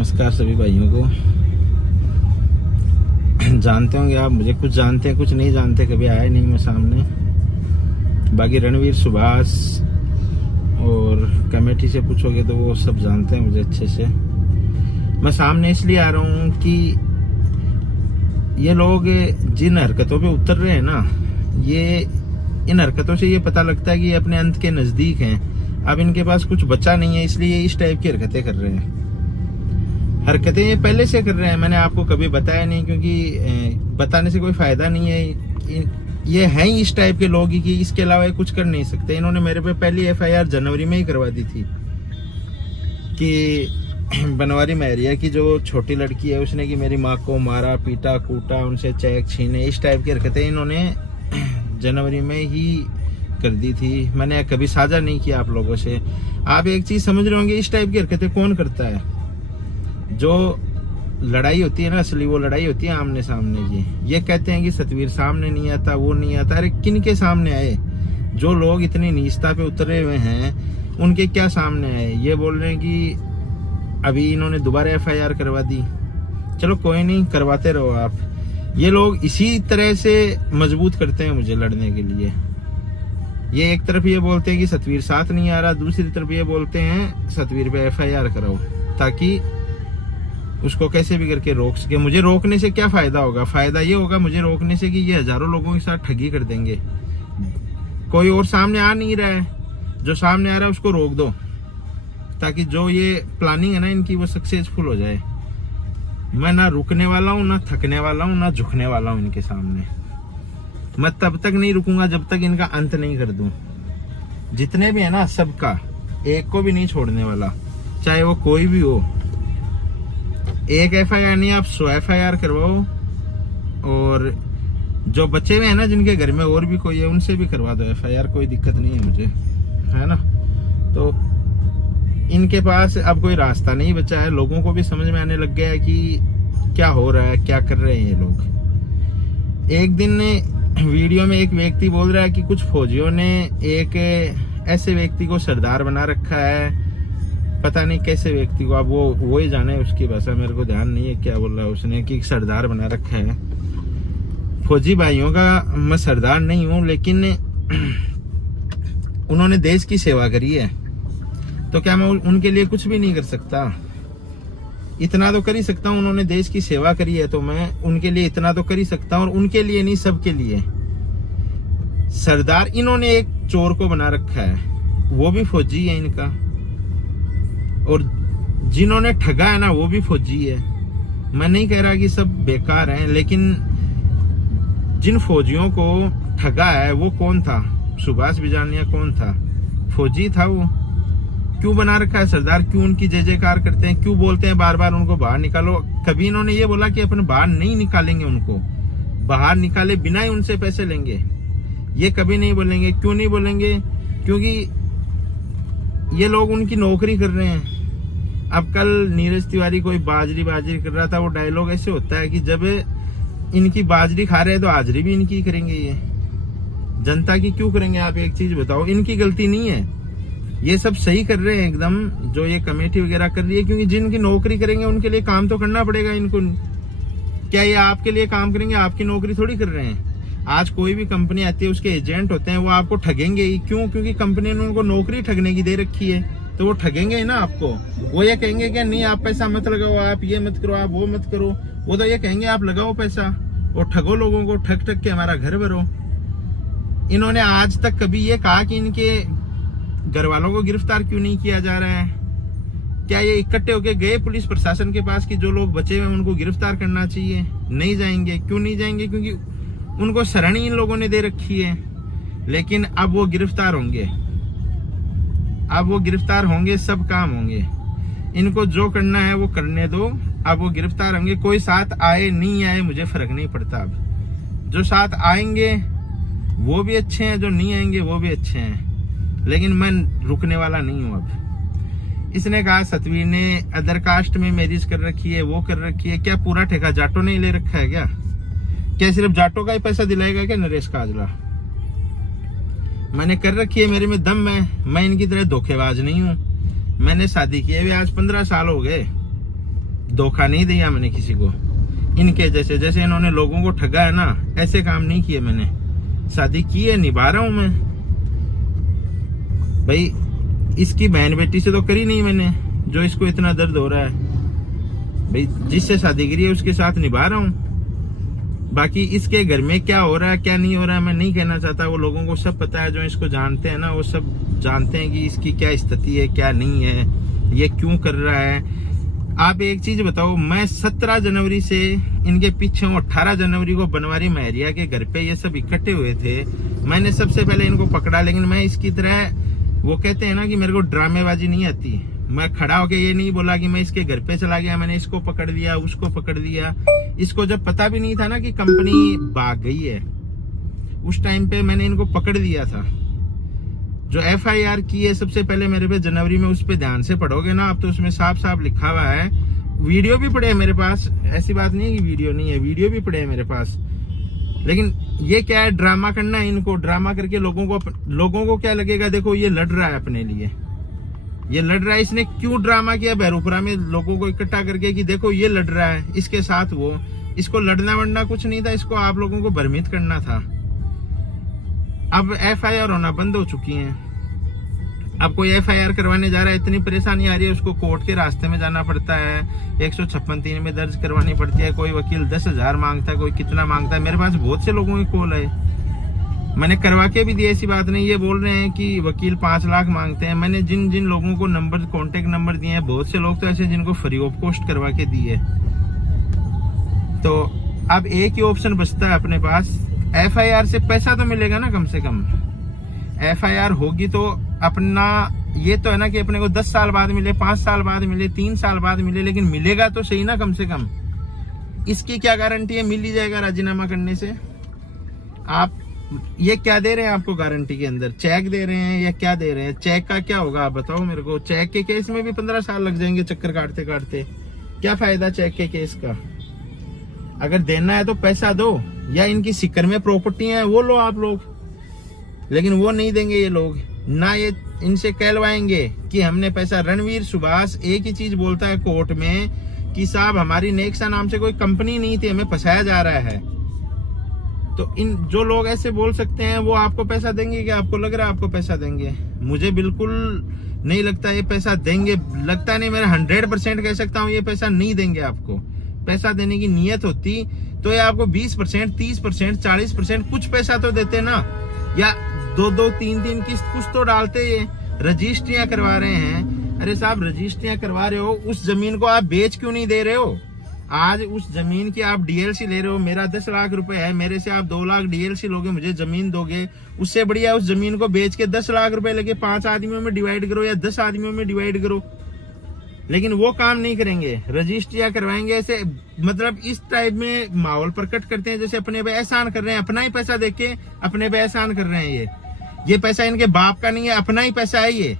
नमस्कार सभी भाइयों को। जानते होंगे आप मुझे, कुछ जानते हैं कुछ नहीं जानते, कभी आया नहीं मैं सामने। बाकी रणवीर, सुभाष और कमेटी से पूछोगे तो वो सब जानते हैं मुझे अच्छे से। मैं सामने इसलिए आ रहा हूँ कि ये लोग जिन हरकतों पे उतर रहे हैं ना, ये इन हरकतों से ये पता लगता है कि ये अपने अंत के नजदीक हैं। अब इनके पास कुछ बचा नहीं है, इसलिए इस टाइप की हरकतें कर रहे हैं। हरकतें ये पहले से कर रहे हैं, मैंने आपको कभी बताया नहीं, क्योंकि बताने से कोई फायदा नहीं है। ये हैं ही इस टाइप के लोग ही कि इसके अलावा ये कुछ कर नहीं सकते। इन्होंने मेरे पे पहली FIR जनवरी में ही करवा दी थी कि बनवारी महरिया की जो छोटी लड़की है उसने कि मेरी माँ को मारा, पीटा, कूटा, उनसे चेक छीने, इस टाइप की हरकतें इन्होंने जनवरी में ही कर दी थी। मैंने कभी साझा नहीं किया आप लोगों से। आप एक चीज समझ रहे होंगे, इस टाइप की हरकतें कौन करता है? जो लड़ाई होती है ना असली, वो लड़ाई होती है आमने सामने की। ये कहते हैं कि सतवीर सामने नहीं आता, वो नहीं आता। अरे किन के सामने आए? जो लोग इतनी नीचता पे उतरे हुए हैं उनके क्या सामने आए? ये बोल रहे हैं कि अभी इन्होंने दोबारा FIR करवा दी। चलो कोई नहीं, करवाते रहो आप। ये लोग इसी तरह से मजबूत करते हैं मुझे लड़ने के लिए। ये एक तरफ ये बोलते हैं कि सतवीर साथ नहीं आ रहा, दूसरी तरफ ये बोलते हैं सतवीर पे FIR कराओ ताकि उसको कैसे भी करके रोक सके। मुझे रोकने से क्या फायदा होगा? फायदा ये होगा मुझे रोकने से कि ये हजारों लोगों के साथ ठगी कर देंगे। कोई और सामने आ नहीं रहा है, जो सामने आ रहा है उसको रोक दो ताकि जो ये प्लानिंग है ना इनकी वो सक्सेसफुल हो जाए। मैं ना रुकने वाला हूँ, ना थकने वाला हूँ, ना झुकने वाला हूँ इनके सामने। मैं तब तक नहीं रुकूंगा जब तक इनका अंत नहीं कर दूं। जितने भी है ना सबका, एक को भी नहीं छोड़ने वाला, चाहे वो कोई भी हो। एक FIR नहीं, आप 100 FIR करवाओ। और जो बच्चे हुए हैं ना जिनके घर में और भी कोई है उनसे भी करवा दो FIR, कोई दिक्कत नहीं है मुझे, है ना। तो इनके पास अब कोई रास्ता नहीं बचा है। लोगों को भी समझ में आने लग गया है कि क्या हो रहा है, क्या कर रहे हैं ये लोग। एक दिन वीडियो में एक व्यक्ति बोल रहा है कि कुछ फौजियों ने एक ऐसे व्यक्ति को सरदार बना रखा है, पता नहीं कैसे व्यक्ति को, अब वो ही जाने उसकी भाषा, मेरे को ध्यान नहीं है क्या बोल रहा है उसने, कि सरदार बना रखा है। फौजी भाइयों का मैं सरदार नहीं हूं, लेकिन उन्होंने देश की सेवा करी है, तो क्या मैं उनके लिए कुछ भी नहीं कर सकता? इतना तो कर ही सकता हूँ। उन्होंने देश की सेवा करी है तो मैं उनके लिए इतना तो कर ही सकता हूँ। और उनके लिए नहीं, सबके लिए। सरदार इन्होंने एक चोर को बना रखा है, वो भी फौजी है इनका। और जिन्होंने ठगा है ना वो भी फौजी है। मैं नहीं कह रहा कि सब बेकार हैं, लेकिन जिन फौजियों को ठगा है वो कौन था? सुभाष बिजानिया कौन था? फौजी था वो। क्यों बना रखा है सरदार? क्यों उनकी जय जयकार करते हैं? क्यों बोलते हैं बार बार उनको बाहर निकालो? कभी इन्होंने ये बोला कि अपन बाहर नहीं निकालेंगे उनको, बाहर निकाले बिना ही उनसे पैसे लेंगे? ये कभी नहीं बोलेंगे। क्यों नहीं बोलेंगे? क्योंकि ये लोग उनकी नौकरी कर रहे हैं। अब कल नीरज तिवारी कोई बाजरी कर रहा था, वो डायलॉग ऐसे होता है कि जब इनकी बाजरी खा रहे हैं तो हाजरी भी इनकी करेंगे। ये जनता की क्यों करेंगे? आप एक चीज बताओ, इनकी गलती नहीं है, ये सब सही कर रहे हैं एकदम, जो ये कमेटी वगैरह कर रही है। क्योंकि जिनकी नौकरी करेंगे उनके लिए काम तो करना पड़ेगा इनको। क्या ये आपके लिए काम करेंगे? आपकी नौकरी थोड़ी कर रहे हैं। आज कोई भी कंपनी आती है, उसके एजेंट होते हैं, वो आपको ठगेंगे ही। क्यों? क्योंकि कंपनी ने उनको नौकरी ठगने की दे रखी है, तो वो ठगेंगे ही ना आपको। वो ये कहेंगे कि नहीं आप पैसा मत लगाओ, आप ये मत करो, आप वो मत करो। वो तो ये कहेंगे आप लगाओ पैसा और ठगो लोगों को, ठग ठग के हमारा घर भरो। इन्होंने आज तक कभी ये कहा कि इनके घर वालों को गिरफ्तार क्यों नहीं किया जा रहा है? क्या ये इकट्ठे होके गए पुलिस प्रशासन के पास कि जो लोग बचे हुए उनको गिरफ्तार करना चाहिए? नहीं जाएंगे। क्यों नहीं जाएंगे? क्योंकि उनको शरण इन लोगों ने दे रखी है। लेकिन अब वो गिरफ्तार होंगे, अब वो गिरफ्तार होंगे, सब काम होंगे। इनको जो करना है वो करने दो। अब वो गिरफ्तार होंगे, कोई साथ आए नहीं आए मुझे फर्क नहीं पड़ता। अब जो साथ आएंगे वो भी अच्छे हैं, जो नहीं आएंगे वो भी अच्छे हैं, लेकिन मैं रुकने वाला नहीं हूं। अब इसने कहा सतवीर ने अदर कास्ट में मैरिज कर रखी है, वो कर रखी है। क्या पूरा ठेका जाटों ने ले रखा है क्या? क्या सिर्फ जाटों का ही पैसा दिलाएगा क्या नरेश काजला? मैंने कर रखी है, मेरे में दम है। मैं इनकी तरह धोखेबाज नहीं हूँ। मैंने शादी किए हुए आज 15 साल हो गए। धोखा नहीं दिया मैंने किसी को। इनके जैसे जैसे इन्होंने लोगों को ठगा है ना, ऐसे काम नहीं किए मैंने। शादी की है, निभा रहा हूं मैं भाई। इसकी बहन बेटी से तो करी नहीं मैंने, जो इसको इतना दर्द हो रहा है भाई। जिससे शादी करी है उसके साथ निभा रहा हूं। बाकी इसके घर में क्या हो रहा है क्या नहीं हो रहा है मैं नहीं कहना चाहता। वो लोगों को सब पता है, जो इसको जानते हैं ना, वो सब जानते हैं कि इसकी क्या स्थिति है क्या नहीं है, ये क्यों कर रहा है। आप एक चीज बताओ, मैं 17 जनवरी से इनके पीछे हूँ। 18 जनवरी को बनवारी महरिया के घर पे ये सब इकट्ठे हुए थे। मैंने सबसे पहले इनको पकड़ा, लेकिन मैं इसकी तरह, वो कहते हैं ना कि मेरे को ड्रामेबाजी नहीं आती। मैं खड़ा होके ये नहीं बोला कि मैं इसके घर पे चला गया, मैंने इसको पकड़ लिया उसको पकड़ लिया। इसको जब पता भी नहीं था ना कि कंपनी भाग गई है, उस टाइम पे मैंने इनको पकड़ लिया था। जो FIR की है सबसे पहले मेरे पे जनवरी में, उस पे ध्यान से पढ़ोगे ना आप तो उसमें साफ साफ लिखा हुआ है। वीडियो भी पड़े है मेरे पास, ऐसी बात नहीं है कि वीडियो नहीं है, वीडियो भी पड़े है मेरे पास। लेकिन ये क्या है, ड्रामा करना है इनको। ड्रामा करके लोगों को क्या लगेगा, देखो ये लड़ रहा है अपने लिए, ये लड़ रहा है। इसने क्यों ड्रामा किया बहरूपुरा में लोगों को इकट्ठा करके कि देखो ये लड़ रहा है, इसके साथ वो। इसको लड़ना वड़ना कुछ नहीं था, इसको आप लोगों को भ्रमित करना था। अब FIR होना बंद हो चुकी है। अब कोई FIR करवाने जा रहा है, इतनी परेशानी आ रही है, उसको कोर्ट के रास्ते में जाना पड़ता है, 156(3) में दर्ज करवानी पड़ती है। कोई वकील 10,000 मांगता है, कोई कितना मांगता है। मेरे पास बहुत से लोगों की कॉल है, मैंने करवा के भी दिया, ऐसी बात नहीं। ये बोल रहे हैं कि वकील 5 लाख मांगते हैं। मैंने जिन जिन लोगों को नंबर, कॉन्टेक्ट नंबर दिए हैं, बहुत से लोग तो ऐसे जिनको फ्री ऑफ कॉस्ट करवा के दिए। तो अब एक ही ऑप्शन बचता है अपने पास, FIR से पैसा तो मिलेगा ना कम से कम। FIR होगी तो अपना ये तो है ना कि अपने को 10 साल बाद मिले, 5 साल बाद मिले, 3 साल बाद मिले, लेकिन मिलेगा तो सही ना कम से कम। इसकी क्या गारंटी है मिल ही जाएगा राजीनामा करने से। आप ये क्या दे रहे हैं आपको गारंटी के अंदर, चेक दे रहे हैं या क्या दे रहे हैं? चेक का क्या होगा आप बताओ मेरे को। चेक के केस में भी 15 साल लग जाएंगे चक्कर काटते काटते। क्या फायदा चेक के केस का? अगर देना है तो पैसा दो, या इनकी सिक्कर में प्रॉपर्टी है वो लो आप लोग, लेकिन वो नहीं देंगे ये लोग ना। ये इनसे कहलवाएंगे कि हमने पैसा। रणवीर सुभाष एक ही चीज बोलता है कोर्ट में कि साहब हमारी नेक्सा नाम से कोई कंपनी नहीं थी, हमें फंसाया जा रहा है। तो इन जो लोग ऐसे बोल सकते हैं वो आपको पैसा देंगे क्या? आपको लग रहा है आपको पैसा देंगे? मुझे बिल्कुल नहीं लगता ये पैसा देंगे। लगता नहीं, मैं 100% कह सकता हूँ ये पैसा नहीं देंगे आपको। पैसा देने की नीयत होती तो ये आपको 20%, 30%, 40% कुछ पैसा तो देते ना, या 2-2, 3-3 किस्त कुछ तो डालते। ये रजिस्ट्रियां करवा रहे हैं। अरे साहब रजिस्ट्रियां करवा रहे हो, उस जमीन को आप बेच क्यों नहीं दे रहे हो? आज उस जमीन की आप DLC ले रहे हो। मेरा 10 लाख रुपए है, मेरे से आप 2 लाख DLC लोगे, मुझे जमीन दोगे। उससे बढ़िया उस जमीन को बेच के 10 लाख रुपए लेके 5 आदमियों में डिवाइड करो या 10 आदमियों में डिवाइड करो। लेकिन वो काम नहीं करेंगे, रजिस्ट्रियां करवाएंगे। ऐसे मतलब इस टाइप में माहौल प्रकट करते हैं जैसे अपने पे एहसान कर रहे हैं। अपना ही पैसा देके अपने पे एहसान कर रहे हैं। ये पैसा इनके बाप का नहीं है, अपना ही पैसा है ये।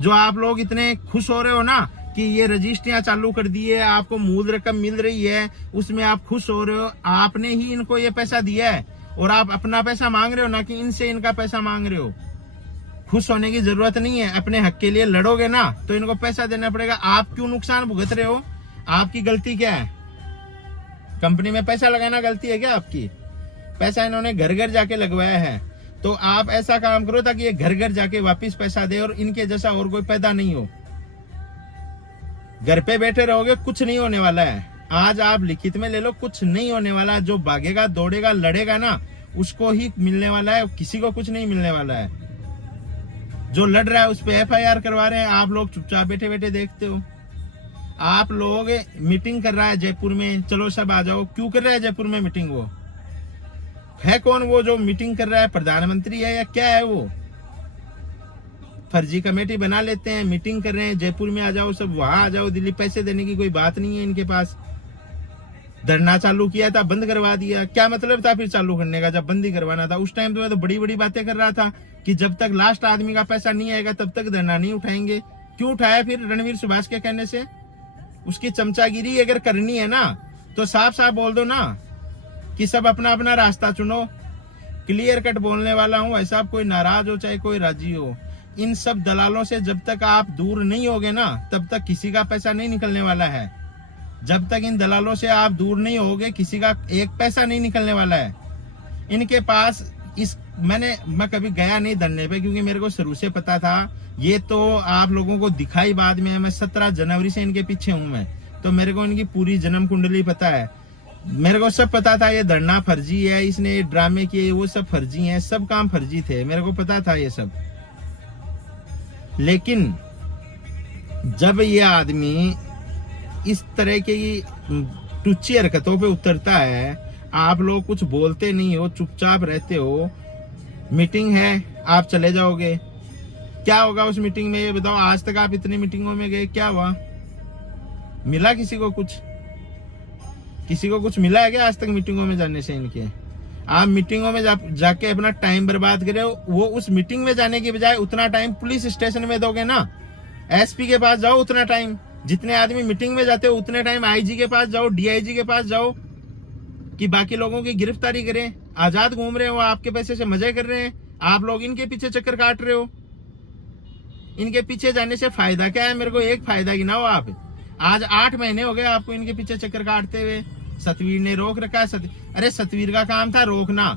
जो आप लोग इतने खुश हो रहे हो ना कि ये रजिस्ट्रियां चालू कर दी है, आपको मूल रकम मिल रही है, उसमें आप खुश हो रहे हो। आपने ही इनको ये पैसा दिया है और आप अपना पैसा मांग रहे हो, ना कि इनसे इनका पैसा मांग रहे हो। खुश होने की जरूरत नहीं है। अपने हक के लिए लड़ोगे ना तो इनको पैसा देना पड़ेगा। आप क्यों नुकसान भुगत रहे हो? आपकी गलती क्या है? कंपनी में पैसा लगाना गलती है क्या आपकी? पैसा इन्होंने घर घर जाके लगवाया है, तो आप ऐसा काम करो ताकि ये घर घर जाके वापस पैसा दे और इनके जैसा और कोई पैदा नहीं हो। घर पे बैठे रहोगे कुछ नहीं होने वाला है। आज आप लिखित में ले लो, कुछ नहीं होने वाला। जो भागेगा दौड़ेगा लड़ेगा ना उसको ही मिलने वाला है, किसी को कुछ नहीं मिलने वाला है। जो लड़ रहा है उस पे FIR करवा रहे हैं, आप लोग चुपचाप बैठे बैठे देखते हो। आप लोग मीटिंग कर रहा है जयपुर में, चलो सब आ जाओ। क्यों कर रहा है जयपुर में मीटिंग? वो है कौन वो जो मीटिंग कर रहा है? प्रधानमंत्री है या क्या है वो? फर्जी कमेटी बना लेते हैं, मीटिंग कर रहे हैं, जयपुर में आ जाओ सब, वहां आ जाओ। दिल्ली पैसे देने की कोई बात नहीं है इनके पास। धरना चालू किया था, बंद करवा दिया। क्या मतलब था फिर चालू करने का जब बंद ही करवाना था? उस टाइम तो मैं तो बड़ी बड़ी बातें कर रहा था कि जब तक लास्ट आदमी का पैसा नहीं आएगा तब तक धरना नहीं उठाएंगे। क्यों उठाया फिर? रणवीर सुभाष के कहने से। उसकी चमचागिरी अगर करनी है ना तो साफ साफ बोल दो ना कि सब अपना अपना रास्ता चुनो। क्लियर कट बोलने वाला हूं। ऐसा कोई नाराज हो चाहे कोई राजी हो, इन सब दलालों से जब तक आप दूर नहीं होगे ना तब तक किसी का पैसा नहीं निकलने वाला है। जब तक इन दलालों से आप दूर नहीं होगे किसी का एक पैसा नहीं निकलने वाला है इनके पास। मैं कभी गया नहीं धरने पे क्योंकि मेरे को शुरू से पता था। ये तो आप लोगों को दिखाई बाद में, मैं 17 जनवरी से इनके पीछे हूं मैं, तो मेरे को इनकी पूरी जन्म कुंडली पता है। मेरे को सब पता था ये धरना फर्जी है, इसने ड्रामे किए वो सब फर्जी हैं, सब काम फर्जी थे, मेरे को पता था ये सब। लेकिन जब ये आदमी इस तरह की टुच्ची हरकतों पे उतरता है, आप लोग कुछ बोलते नहीं हो, चुपचाप रहते हो। मीटिंग है, आप चले जाओगे, क्या होगा उस मीटिंग में ये बताओ। आज तक आप इतनी मीटिंगों में गए, क्या हुआ? मिला किसी को कुछ? किसी को कुछ मिला है क्या आज तक मीटिंगों में जाने से इनके? आप मीटिंगों में जाके अपना टाइम बर्बाद करे हो। वो उस मीटिंग में जाने की बजाय उतना टाइम पुलिस स्टेशन में दोगे ना, एसपी के पास जाओ। उतना टाइम जितने आदमी मीटिंग में जाते हो उतने टाइम आईजी के पास जाओ, डीआईजी के पास जाओ कि बाकी लोगों की गिरफ्तारी करें। आजाद घूम रहे हो, आपके पैसे से मजे कर रहे हैं, आप लोग इनके पीछे चक्कर काट रहे हो। इनके पीछे जाने से फायदा क्या है? मेरे को एक फायदा गिनाओ आप। आज 8 महीने हो गए आपको इनके पीछे चक्कर काटते हुए। सतवीर ने रोक रखा है। अरे सतवीर का काम था रोकना,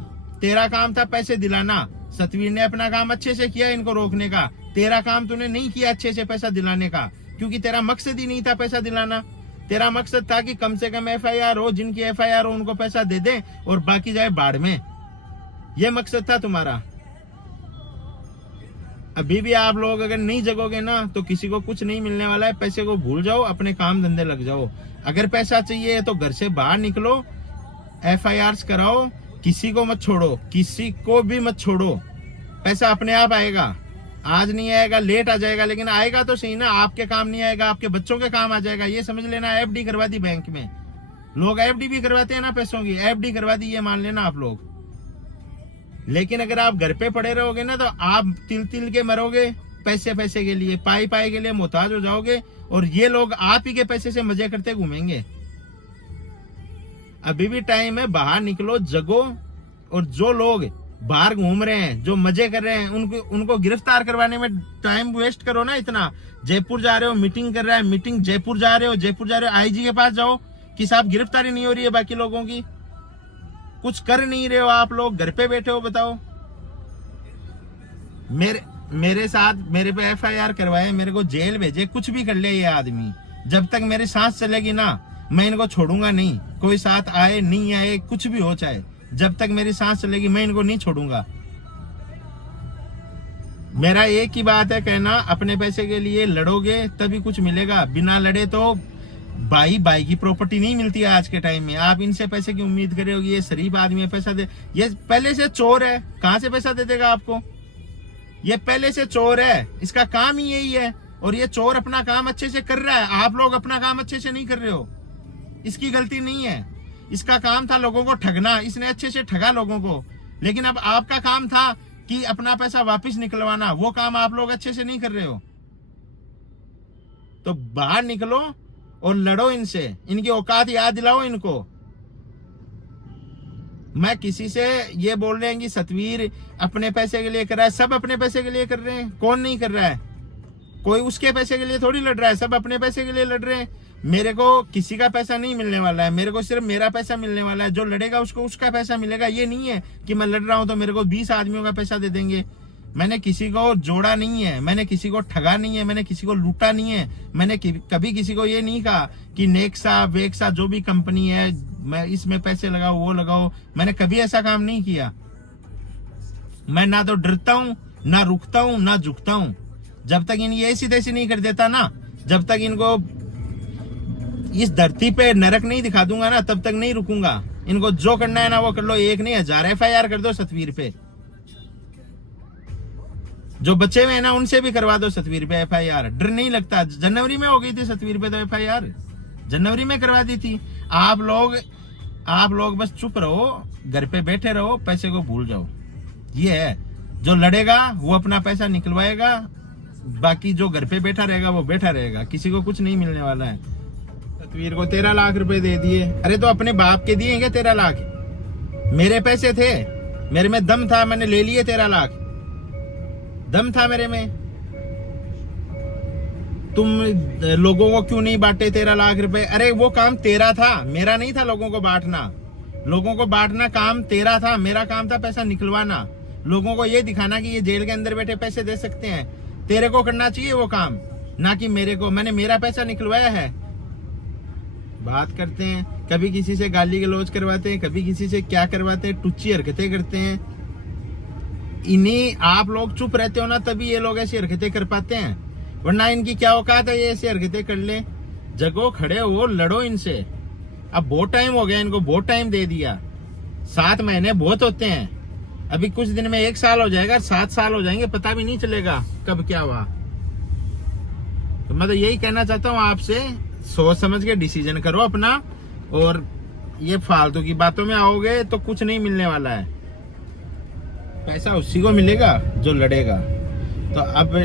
तेरा काम था पैसे दिलाना। सतवीर ने अपना काम अच्छे से किया इनको रोकने का, तेरा काम तूने नहीं किया अच्छे से पैसा दिलाने का, क्योंकि तेरा मकसद ही नहीं था पैसा दिलाना। तेरा मकसद था कि कम से कम एफआईआर हो, जिनकी एफआईआर हो उनको पैसा दे दे और बाकी जाए बाढ़ में। यह मकसद था तुम्हारा। अभी भी आप लोग अगर नहीं जगोगे ना तो किसी को कुछ नहीं मिलने वाला है। पैसे को भूल जाओ, अपने काम धंधे लग जाओ। अगर पैसा चाहिए तो घर से बाहर निकलो, एफआईआर कराओ, किसी को मत छोड़ो, किसी को भी मत छोड़ो। पैसा अपने आप आएगा, आज नहीं आएगा, लेट आ जाएगा, लेकिन आएगा तो सही ना। आपके काम नहीं आएगा, आपके बच्चों के काम आ जाएगा। ये समझ लेना। एफडी करवा दी बैंक में, लोग एफडी भी करवाते हैं ना पैसों की, एफडी करवा दी, ये मान लेना आप लोग। लेकिन अगर आप घर पे पड़े रहोगे ना तो आप तिल तिल के मरोगे, पैसे के लिए, पाई के लिए मोहताज हो जाओगे और ये लोग आप ही के पैसे से मजे करते घूमेंगे। अभी भी टाइम है, बाहर निकलो, जगो। और जो लोग बाहर घूम रहे हैं, जो मजे कर रहे हैं, उनको गिरफ्तार करवाने में टाइम वेस्ट करो ना इतना। जयपुर जा रहे हो, मीटिंग कर रहा है, मीटिंग जयपुर जा रहे हो, आईजी के पास जाओ कि साहब गिरफ्तारी नहीं हो रही है बाकी लोगों की। कुछ कर नहीं रहे हो आप लोग, घर पे बैठे हो। बताओ, मेरे साथ मेरे पे एफआईआर करवाए, मेरे को जेल भेजे, कुछ भी कर ले ये आदमी। जब तक मेरी सांस चलेगी ना मैं इनको छोड़ूंगा नहीं। कोई साथ आए नहीं आए, कुछ भी हो चाहे, जब तक मेरी सांस चलेगी मैं इनको नहीं छोड़ूंगा। मेरा एक ही बात है कहना, अपने पैसे के लिए लड़ोगे तभी कुछ मिलेगा, बिना लड़े तो भाई की प्रॉपर्टी नहीं मिलती है आज के टाइम में। आप इनसे पैसे की उम्मीद करोगे, ये शरीफ आदमी है, पैसा दे। ये पहले से चोर है, कहां से पैसा दे देगा आपको? ये पहले से चोर है, इसका काम ही यही है। और ये चोर अपना काम अच्छे से कर रहा है, आप लोग अपना काम अच्छे से नहीं कर रहे हो। इसकी गलती नहीं है, इसका काम था लोगों को ठगना, इसने अच्छे से ठगा लोगों को। लेकिन अब आपका काम था कि अपना पैसा वापस निकलवाना, वो काम आप लोग अच्छे से नहीं कर रहे हो। तो बाहर निकलो और लड़ो इनसे, इनकी औकात याद दिलाओ इनको। मैं किसी से ये बोल रहे हैं कि सतवीर अपने पैसे के लिए कर रहा है, सब अपने पैसे के लिए कर रहे हैं। कौन नहीं कर रहा है? कोई उसके पैसे के लिए थोड़ी लड़ रहा है, सब अपने पैसे के लिए लड़ रहे हैं। मेरे को किसी का पैसा नहीं मिलने वाला है, मेरे को सिर्फ मेरा पैसा मिलने वाला है। जो लड़ेगा उसको उसका पैसा मिलेगा। ये नहीं है कि मैं लड़ रहा हूं तो मेरे को 20 आदमियों का पैसा दे देंगे। मैंने किसी को जोड़ा नहीं है, मैंने किसी को ठगा नहीं है, मैंने किसी को लूटा नहीं है। मैंने कभी किसी को ये नहीं कहा कि नेक्सा वेक्सा जो भी कंपनी है मैं इसमें पैसे लगाओ, वो लगाओ। मैंने कभी ऐसा काम नहीं किया। मैं ना तो डरता हूं, ना रुकता हूं, ना झुकता हूं। जब तक इन ये ऐसी तैसी नहीं कर देता ना, जब तक इनको इस धरती पे नरक नहीं दिखा दूंगा ना, तब तक नहीं रुकूंगा। इनको जो करना है ना वो कर लो, 1 नहीं 1000 एफआईआर कर दो सतवीर पे। जो बच्चे हुए हैं ना उनसे भी करवा दो सतवीर पे एफआईआर। डर नहीं लगता। जनवरी में हो गई थी सतवीर पे तो एफआईआर, जनवरी में करवा दी थी। आप लोग बस चुप रहो, घर पे बैठे रहो, पैसे को भूल जाओ। ये है, जो लड़ेगा वो अपना पैसा निकलवाएगा, बाकी जो घर पे बैठा रहेगा वो बैठा रहेगा। किसी को कुछ नहीं मिलने वाला है। सतवीर को 13 लाख रुपए दे दिए। अरे तो अपने बाप के दिए क्या 13 लाख? मेरे पैसे थे, मेरे में दम था, मैंने ले लिए 13 लाख। दम था मेरे में। तुम लोगों को क्यों नहीं बांटे 13 लाख रुपए? अरे वो काम तेरा था, मेरा नहीं था लोगों को बांटना। लोगों को बांटना काम तेरा था, मेरा काम था पैसा निकलवाना, लोगों को ये दिखाना कि ये जेल के अंदर बैठे पैसे दे सकते हैं। तेरे को करना चाहिए वो काम, ना कि मेरे को। मैंने मेरा पैसा निकलवाया है। बात करते हैं, कभी किसी से गाली गलौज करवाते हैं, कभी किसी से क्या करवाते हैं, टुच्ची हरकतें करते हैं। इन्हीं आप लोग चुप रहते हो ना, तभी ये लोग ऐसी हरकतें कर पाते हैं, वरना इनकी क्या औकात है ये ऐसी हरकतें कर ले। जगो, खड़े हो, लड़ो इनसे। अब बहुत टाइम हो गया इनको, बहुत टाइम दे दिया। 7 महीने बहुत होते हैं, अभी कुछ दिन में 1 साल हो जाएगा, 7 साल हो जाएंगे, पता भी नहीं चलेगा कब क्या हुआ। तो मैं तो यही कहना चाहता हूँ आपसे, सोच समझ के डिसीजन करो अपना, और ये फालतू की बातों में आओगे तो कुछ नहीं मिलने वाला है। पैसा उसी को मिलेगा जो लड़ेगा। तो अब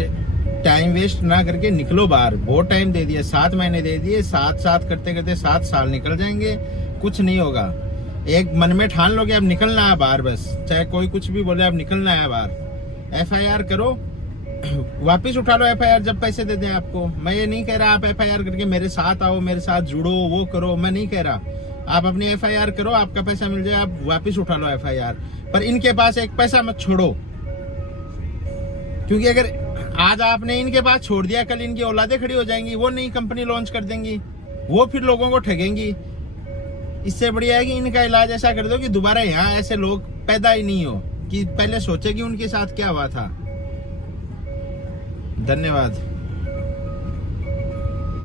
टाइम वेस्ट ना करके निकलो बाहर। बहुत टाइम दे दिया, 7 महीने दे दिए, 7 करते करते 7 साल निकल जाएंगे, कुछ नहीं होगा। एक मन में ठान लो कि अब निकलना है बाहर, बस चाहे कोई कुछ भी बोले, अब निकलना है बाहर। FIR करो, वापिस उठा लो FIR जब पैसे दे दें आपको। मैं ये नहीं कह रहा आप FIR करके मेरे साथ आओ, मेरे साथ जुड़ो, वो करो, मैं नहीं कह रहा। आप अपनी FIR करो, आपका पैसा मिल जाए, आप वापिस उठा लो FIR। पर इनके पास एक पैसा मत छोड़ो, क्योंकि अगर आज आपने इनके पास छोड़ दिया, कल इनकी औलादे खड़ी हो जाएंगी, वो नई कंपनी लॉन्च कर देंगी, वो फिर लोगों को ठगेंगी। इससे बढ़िया है कि इनका इलाज ऐसा कर दो कि दोबारा यहाँ ऐसे लोग पैदा ही नहीं हो, कि पहले सोचे कि उनके साथ क्या हुआ था। धन्यवाद।